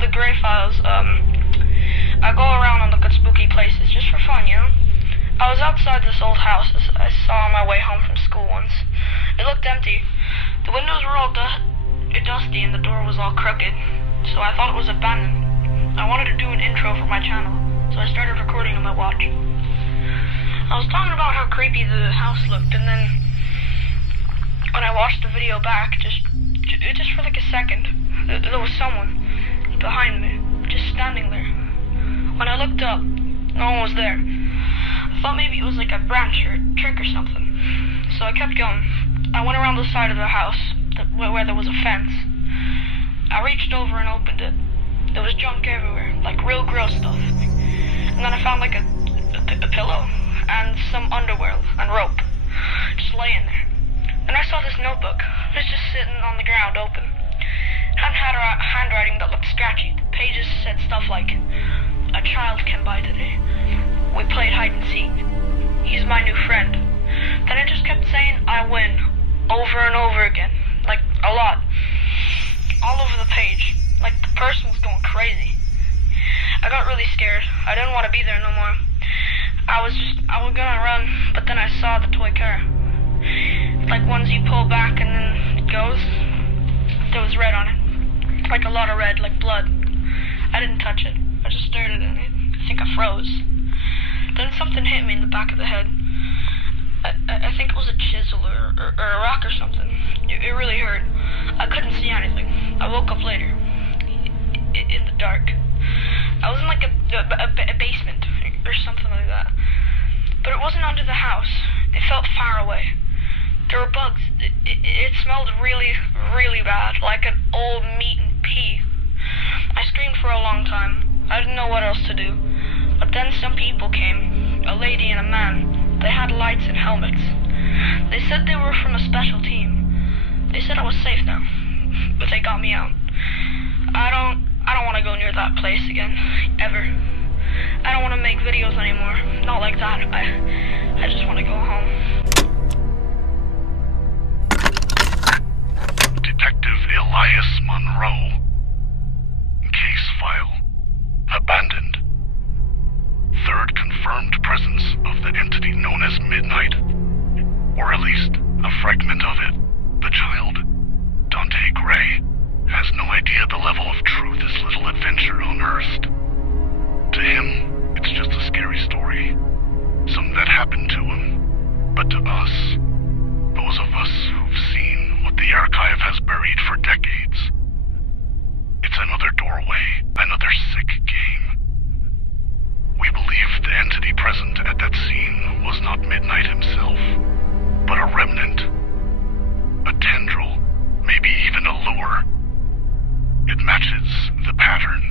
the Grey Files. I go around and look at spooky places just for fun, you know? I was outside this old house I saw on my way home from school once. It looked empty. The windows were all dusty and the door was all crooked, so I thought it was abandoned. I wanted to do an intro for my channel, so I started recording on my watch. I was talking about how creepy the house looked, and then when I watched the video back, just for like a second, there was someone behind me, just standing there. When I looked up, no one was there. I thought maybe it was like a branch or a trick or something. So I kept going. I went around the side of the house where there was a fence. I reached over and opened it. There was junk everywhere, like real gross stuff. And then I found like a pillow and some underwear and rope, just laying there. And I saw this notebook. It was just sitting on the ground open. It had handwriting that looked scratchy. The pages said stuff like, "A child came by today. We played hide and seek. He's my new friend." Then it just kept saying, "I win," over and over again. Like, a lot. All over the page. Like, the person was going crazy. I got really scared. I didn't want to be there no more. I was gonna run, but then I saw the toy car. Like ones you pull back and then it goes. There was red on it. Like a lot of red, like blood. I didn't touch it. I just stared at it. I think I froze. Then something hit me in the back of the head. I think it was a chisel or a rock or something. It really hurt. I couldn't see anything. I woke up later. In the dark. I was in like a basement or something like that. But it wasn't under the house. It felt far away. There were bugs. It smelled really, really bad, like an old meat and pee. I screamed for a long time. I didn't know what else to do. But then some people came, a lady and a man. They had lights and helmets. They said they were from a special team. They said I was safe now, but they got me out. I don't want to go near that place again, ever. I don't want to make videos anymore. Not like that. I just want to go home. Detective Elias Monroe. Case file. Abandoned. Third confirmed presence of the entity known as Midnight. Or at least a fragment of it. The child, Dante Gray, has no idea the level of truth this little adventure unearthed. To him, it's just a scary story. Something that happened to him. But to us, those of us who've seen what the archive has buried for decades, it's another doorway, another sick game. We believe the entity present at that scene was not Midnight himself, but a remnant, a tendril, maybe even a lure. It matches the pattern,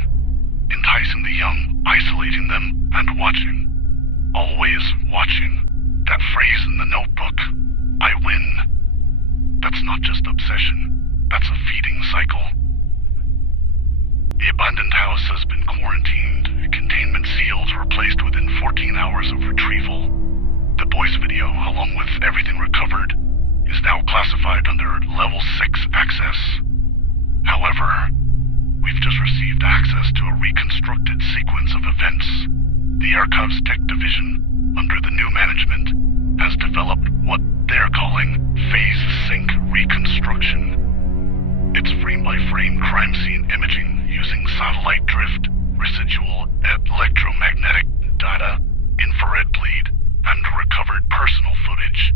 enticing the young, isolating them, and watching. Always watching. That phrase in the notebook, "I win." That's not just obsession, that's a feeding cycle. The abandoned house has been quarantined, containment seals were placed within 14 hours of retrieval. The boys' video, along with everything recovered, is now classified under Level 6 access. However, we've just received access to a reconstructed sequence of events. The Archives Tech Division, under the new management, has developed what they're calling Phase Sync Reconstruction. It's frame-by-frame crime scene imaging using satellite drift, residual electromagnetic data, infrared bleed, and recovered personal footage.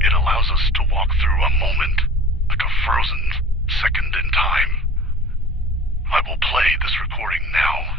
It allows us to walk through a moment, like a frozen second in time. I will play this recording now.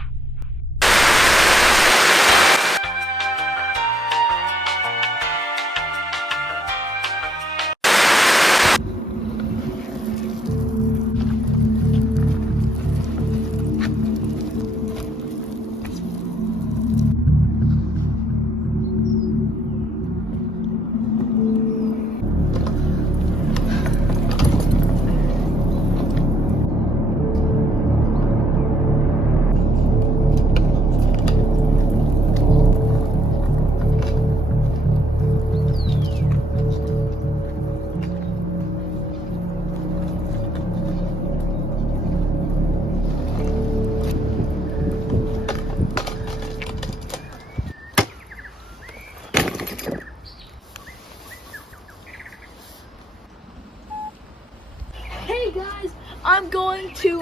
Hey guys, I'm going to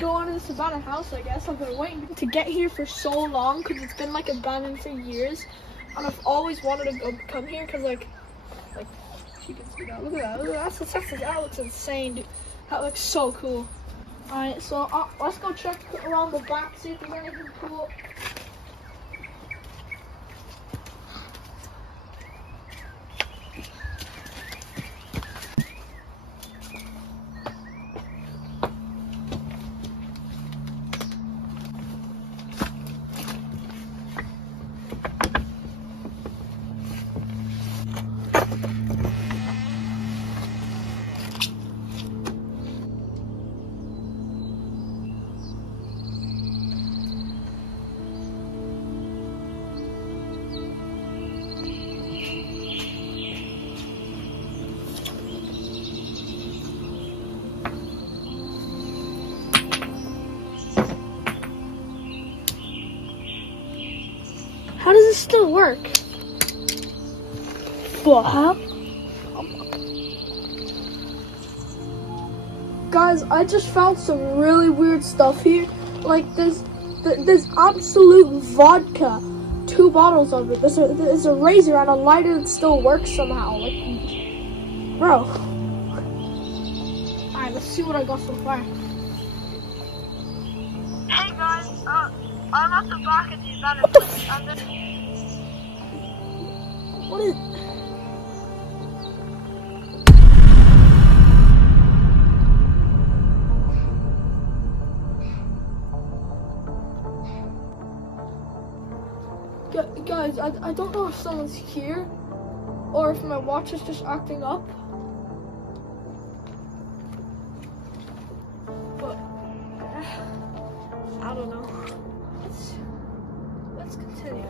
go into this abandoned house, I guess. I've been waiting to get here for so long because it's been like abandoned for years. And I've always wanted to come here because like you can see that. Look at that. That looks insane, dude. That looks so cool. Alright, so let's go check around the back, see if there's anything cool. How does this still work? What? Guys, I just found some really weird stuff here. Like there's absolute vodka. 2 bottles of it. There's a razor and a lighter that still works somehow. Like, bro. Alright, let's see what I got so far. Hey guys, I'm at the back of the abandoned house. What is? Guys, I don't know if someone's here or if my watch is just acting up. But I don't know. Let's continue.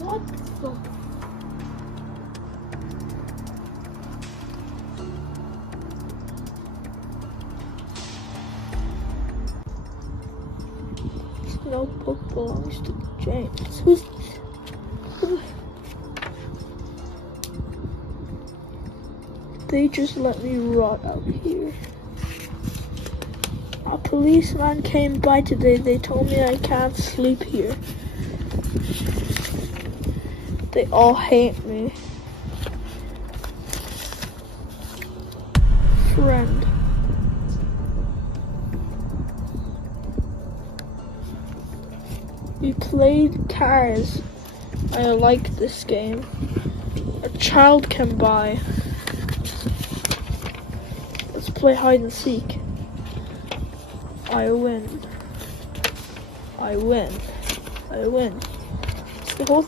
What the? This notebook belongs to James. Who's? They just let me rot out here. A policeman came by today. They told me I can't sleep here. They all hate me. Friend. We played cars. I like this game. A child can buy. Let's play hide and seek. I win. I win. I win. It's the whole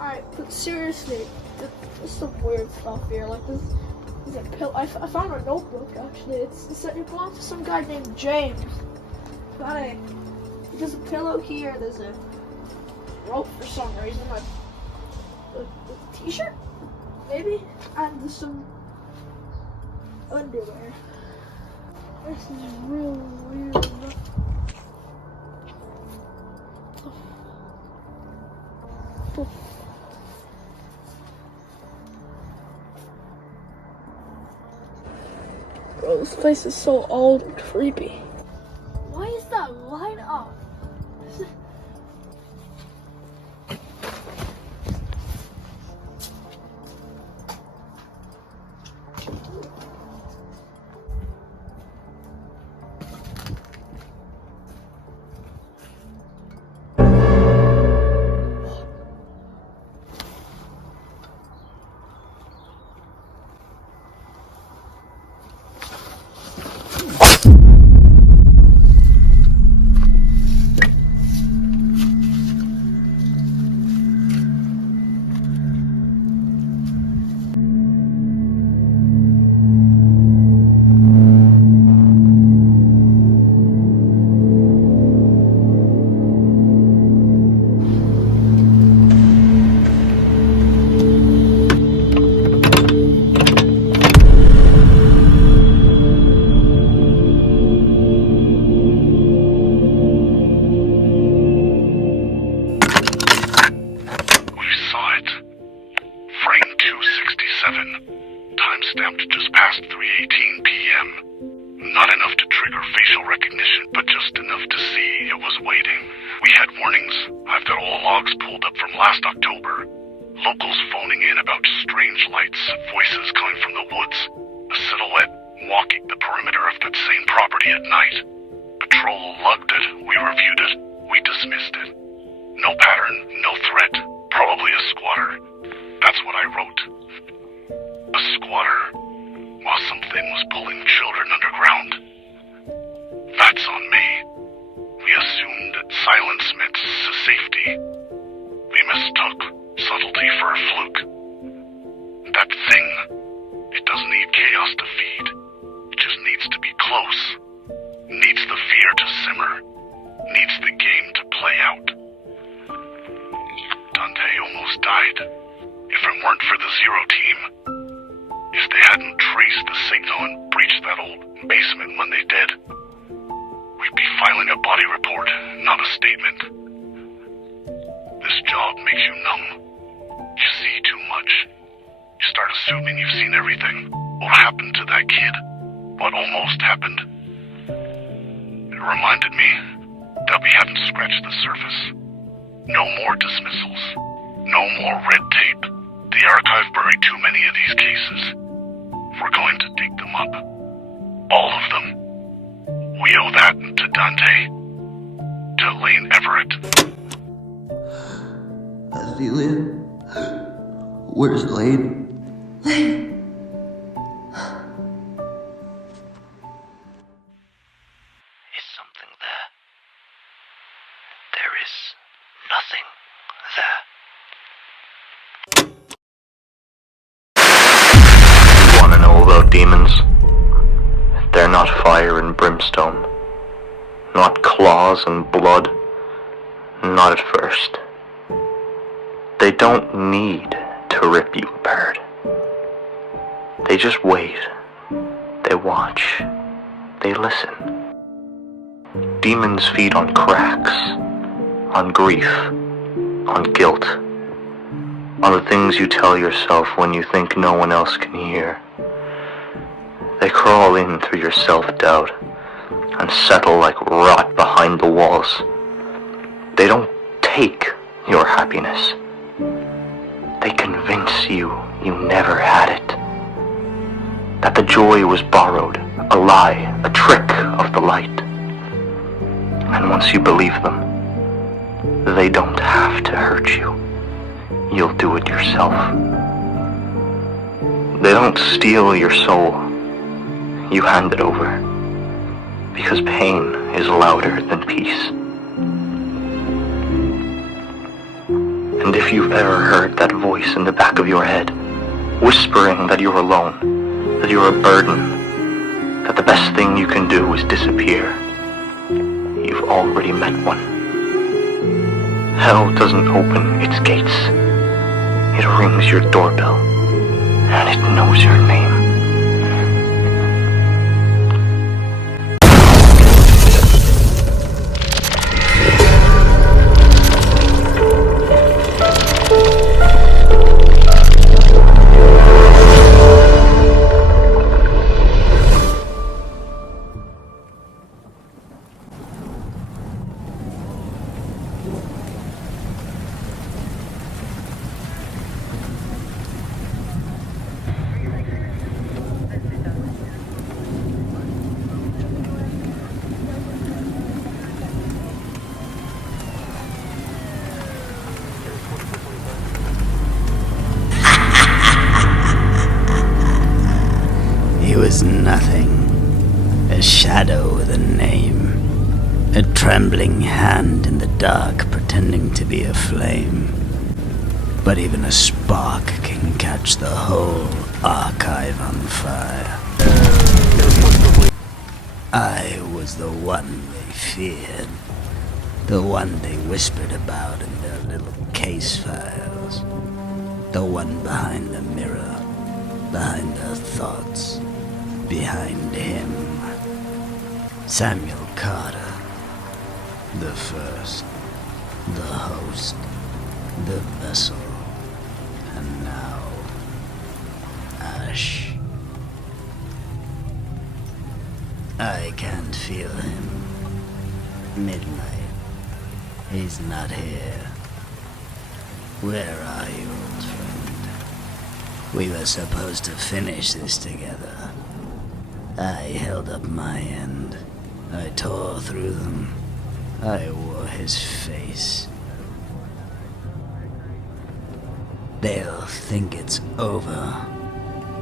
Alright, but seriously, there's some weird stuff here. Like this is a pill. I found a notebook actually. It belongs to some guy named James. But there's a pillow here. There's a rope for some reason. Like a t-shirt, maybe, and there's some underwear. This is real weird. Bro, this place is so old and creepy. Why is that light up? warnings. I've got all logs pulled up from last October. Locals phoning in about strange lights, voices coming from the woods, a silhouette walking the perimeter of that same property at night. Patrol lugged it, we reviewed it, we dismissed it. No pattern, no threat, probably a squatter. That's what I wrote. A squatter, while something was pulling children underground. That's on me. We assumed that silence meant safety. We mistook subtlety for a fluke. That thing, it doesn't need chaos to feed. It just needs to be close. Needs the fear to simmer. Needs the game to play out. Dante almost died. If it weren't for the Zero team, if they hadn't traced the signal and breached that old basement when they did, we'd be filing a body report, not a statement. This job makes you numb. You see too much. You start assuming you've seen everything. What happened to that kid? What almost happened? It reminded me that we haven't scratched the surface. No more dismissals. No more red tape. The archive buried too many of these cases. We're going to dig them up. All of them. We owe that to Dante. To Lane Everett. Azealia? Where's Lane? Lane. Is something there? There is nothing there. You want to know about demons? They're not fire and brimstone. Not claws and blood. Not at first. They don't need to rip you apart. They just wait. They watch. They listen. Demons feed on cracks, on grief, on guilt, on the things you tell yourself when you think no one else can hear. They crawl in through your self-doubt and settle like rot behind the walls. They don't take your happiness. They convince you never had it. That the joy was borrowed, a lie, a trick of the light. And once you believe them, they don't have to hurt you. You'll do it yourself. They don't steal your soul. You hand it over. Because pain is louder than peace. And if you've ever heard that voice in the back of your head, whispering that you're alone, that you're a burden, that the best thing you can do is disappear, you've already met one. Hell doesn't open its gates. It rings your doorbell, and it knows your name. Was nothing, a shadow with a name, a trembling hand in the dark pretending to be a flame. But even a spark can catch the whole archive on fire. I was the one they feared, the one they whispered about in their little case files, the one behind the mirror, behind their thoughts. Behind him, Samuel Carter, the first, the host, the vessel, and now, Ash. I can't feel him. Midnight, He's not here. Where are you, old friend? We were supposed to finish this together. I held up my end. I tore through them. I wore his face. They'll think it's over.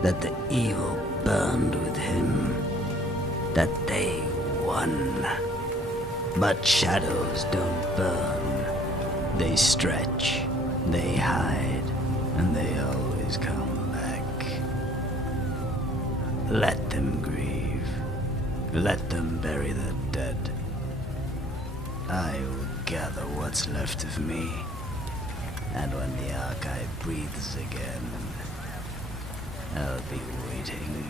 That the evil burned with him. That they won. But shadows don't burn. They stretch, they hide, and they always come back. Let them grieve. Let them bury the dead. I will gather what's left of me. And when the archive breathes again, I'll be waiting.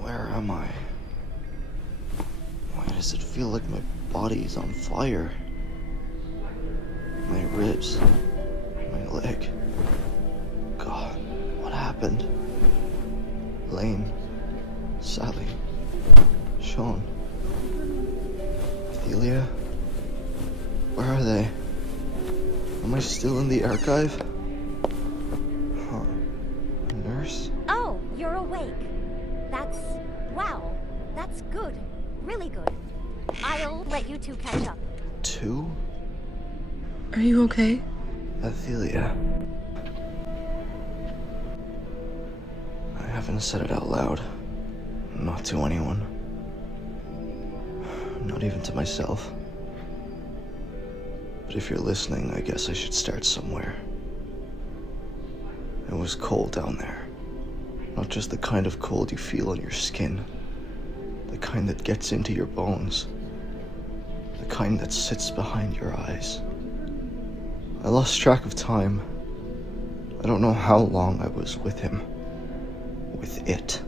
Where am I? Why does it feel like my body's on fire? My ribs, my leg. God, what happened? Lane, Sally, Sean, Ophelia? Where are they? Am I still in the archive? Huh. A nurse? Oh, you're awake. Wow, that's good. Really good. I'll let you two catch up. Two? Are you okay? Ophelia. I haven't said it out loud. Not to anyone. Not even to myself. But if you're listening, I guess I should start somewhere. It was cold down there. Not just the kind of cold you feel on your skin. The kind that gets into your bones. The kind that sits behind your eyes. I lost track of time. I don't know how long I was with him. With it.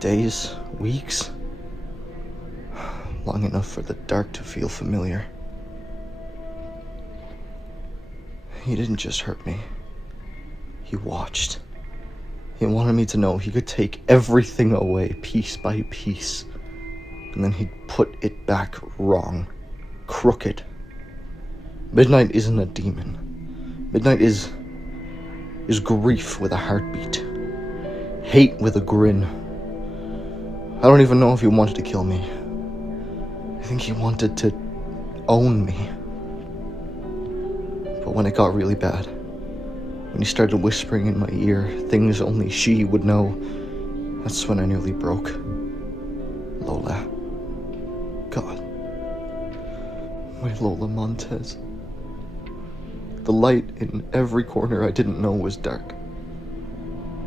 Days, weeks. Long enough for the dark to feel familiar. He didn't just hurt me. He watched. He wanted me to know he could take everything away piece by piece. And then he'd put it back wrong. Crooked. Midnight isn't a demon. Midnight is grief with a heartbeat. Hate with a grin. I don't even know if he wanted to kill me. I think he wanted to own me. But when it got really bad, when he started whispering in my ear things only she would know, that's when I nearly broke. Lola. God. My Lola Montez. The light in every corner I didn't know was dark.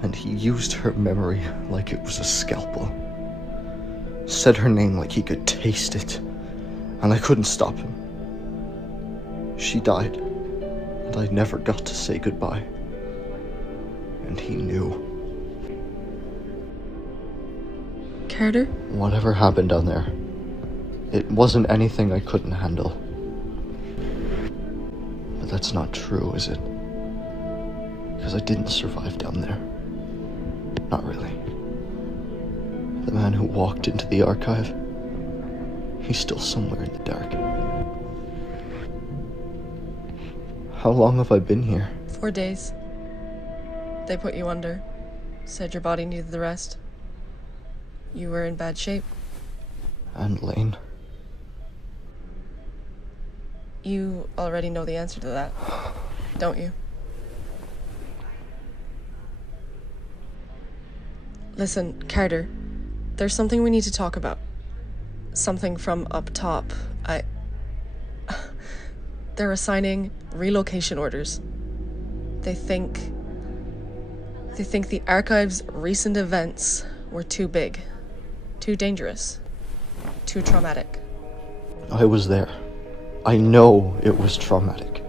And he used her memory like it was a scalpel. Said her name like he could taste it. And I couldn't stop him. She died. And I never got to say goodbye. And he knew. Carter? Whatever happened down there, it wasn't anything I couldn't handle. But that's not true, is it? Because I didn't survive down there. Not really. The man who walked into the archive, he's still somewhere in the dark. How long have I been here? 4 days. They put you under. Said your body needed the rest. You were in bad shape. And Lane. You already know the answer to that, don't you? Listen, Carter. There's something we need to talk about. Something from up top. They're assigning relocation orders. They think the archive's recent events were too big, too dangerous, too traumatic. I was there. I know it was traumatic.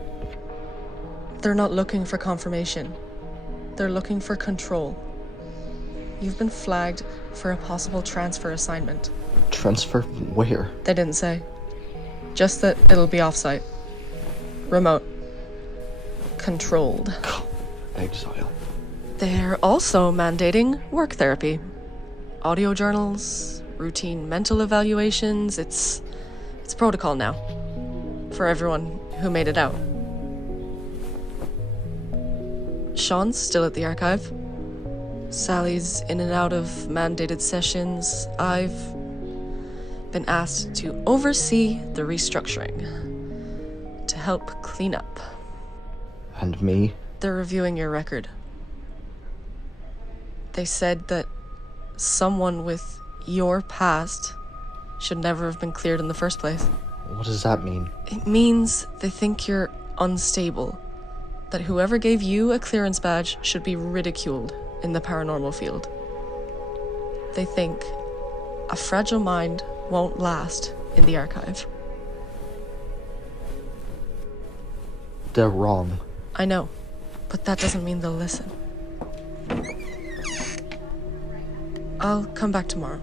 They're not looking for confirmation. They're looking for control. You've been flagged for a possible transfer assignment. Transfer where? They didn't say. Just that it'll be off-site. Remote. Controlled. Exile. They're also mandating work therapy. Audio journals, routine mental evaluations. It's protocol now. For everyone who made it out. Sean's still at the archive. Sally's in and out of mandated sessions. I've been asked to oversee the restructuring, to help clean up. And me? They're reviewing your record. They said that someone with your past should never have been cleared in the first place. What does that mean? It means they think you're unstable. That whoever gave you a clearance badge should be ridiculed in the paranormal field. They think a fragile mind won't last in the archive. They're wrong. I know, but that doesn't mean they'll listen. I'll come back tomorrow.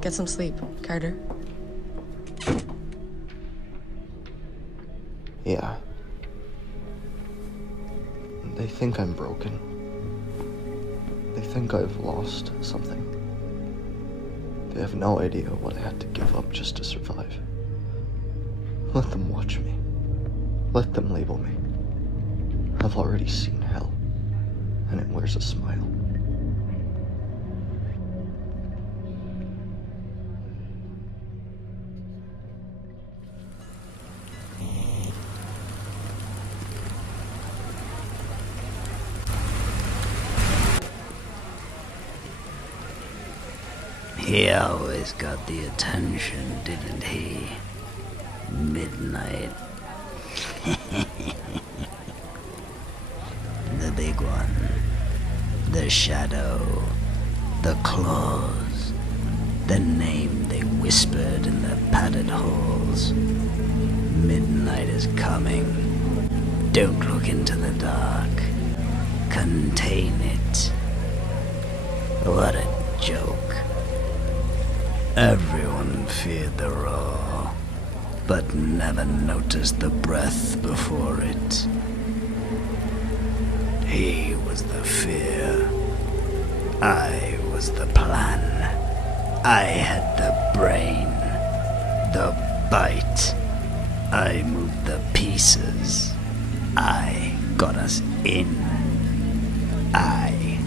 Get some sleep, Carter. Yeah. They think I'm broken. They think I've lost something. They have no idea what I had to give up just to survive. Let them watch me. Let them label me. I've already seen hell, and it wears a smile. He always got the attention, didn't he? Midnight. The big one. The shadow. The claws. The name they whispered in the padded halls. Midnight is coming. Don't look into the dark. Contain it. What a joke. Everyone feared the raw, but never noticed the breath before it. He was the fear. I was the plan. I had the brain, the bite. I moved the pieces. I got us in. I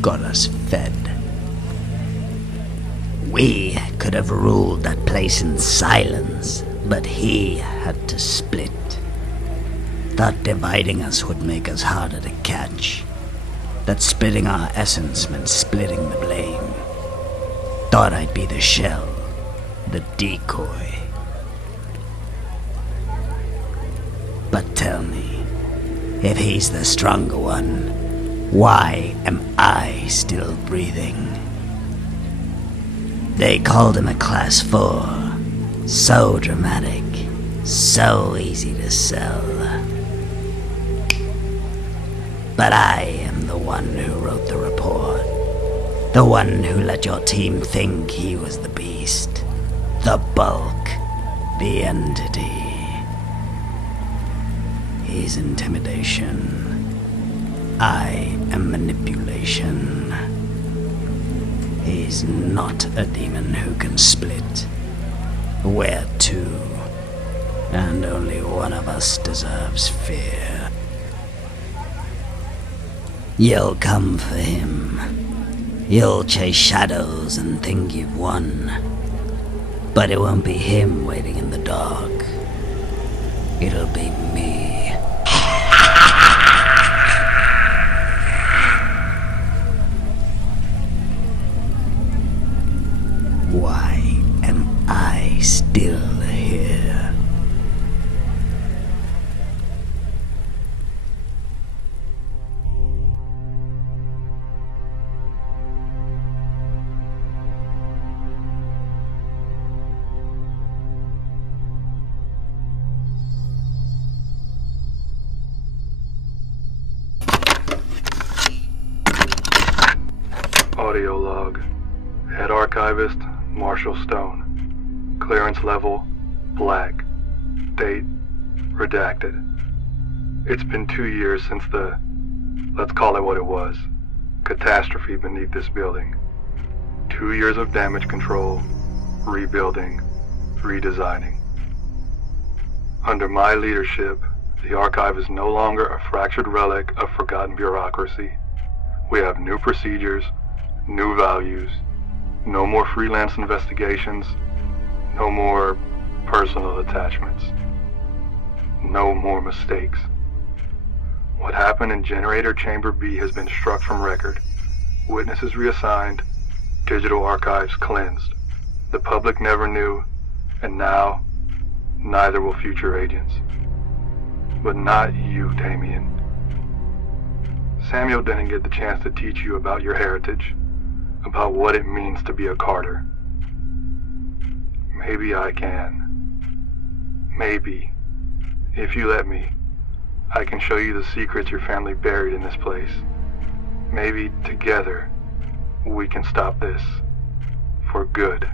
got us fed. We could have ruled that place in silence, but he had to split. Thought dividing us would make us harder to catch. That splitting our essence meant splitting the blame. Thought I'd be the shell, the decoy. But tell me, if he's the stronger one, why am I still breathing? They called him a Class 4. So dramatic. So easy to sell. But I am the one who wrote the report. The one who let your team think he was the beast. The bulk. The entity. He's intimidation. I am manipulation. He's not a demon who can split. We're two, and only one of us deserves fear. You'll come for him. You'll chase shadows and think you've won. But it won't be him waiting in the dark. It'll be me. Why am I still here? Audio log. Head archivist, Marshall Stone. Clearance level, black. Date, redacted. It's been 2 years since the, let's call it what it was, catastrophe beneath this building. 2 years of damage control, rebuilding, redesigning. Under my leadership, the archive is no longer a fractured relic of forgotten bureaucracy. We have new procedures, new values, no more freelance investigations, no more personal attachments, no more mistakes. What happened in Generator Chamber B has been struck from record. Witnesses reassigned, digital archives cleansed. The public never knew, and now, neither will future agents. But not you, Damien. Samuel didn't get the chance to teach you about your heritage, about what it means to be a Carter. Maybe I can. Maybe, if you let me, I can show you the secrets your family buried in this place. Maybe together, we can stop this for good.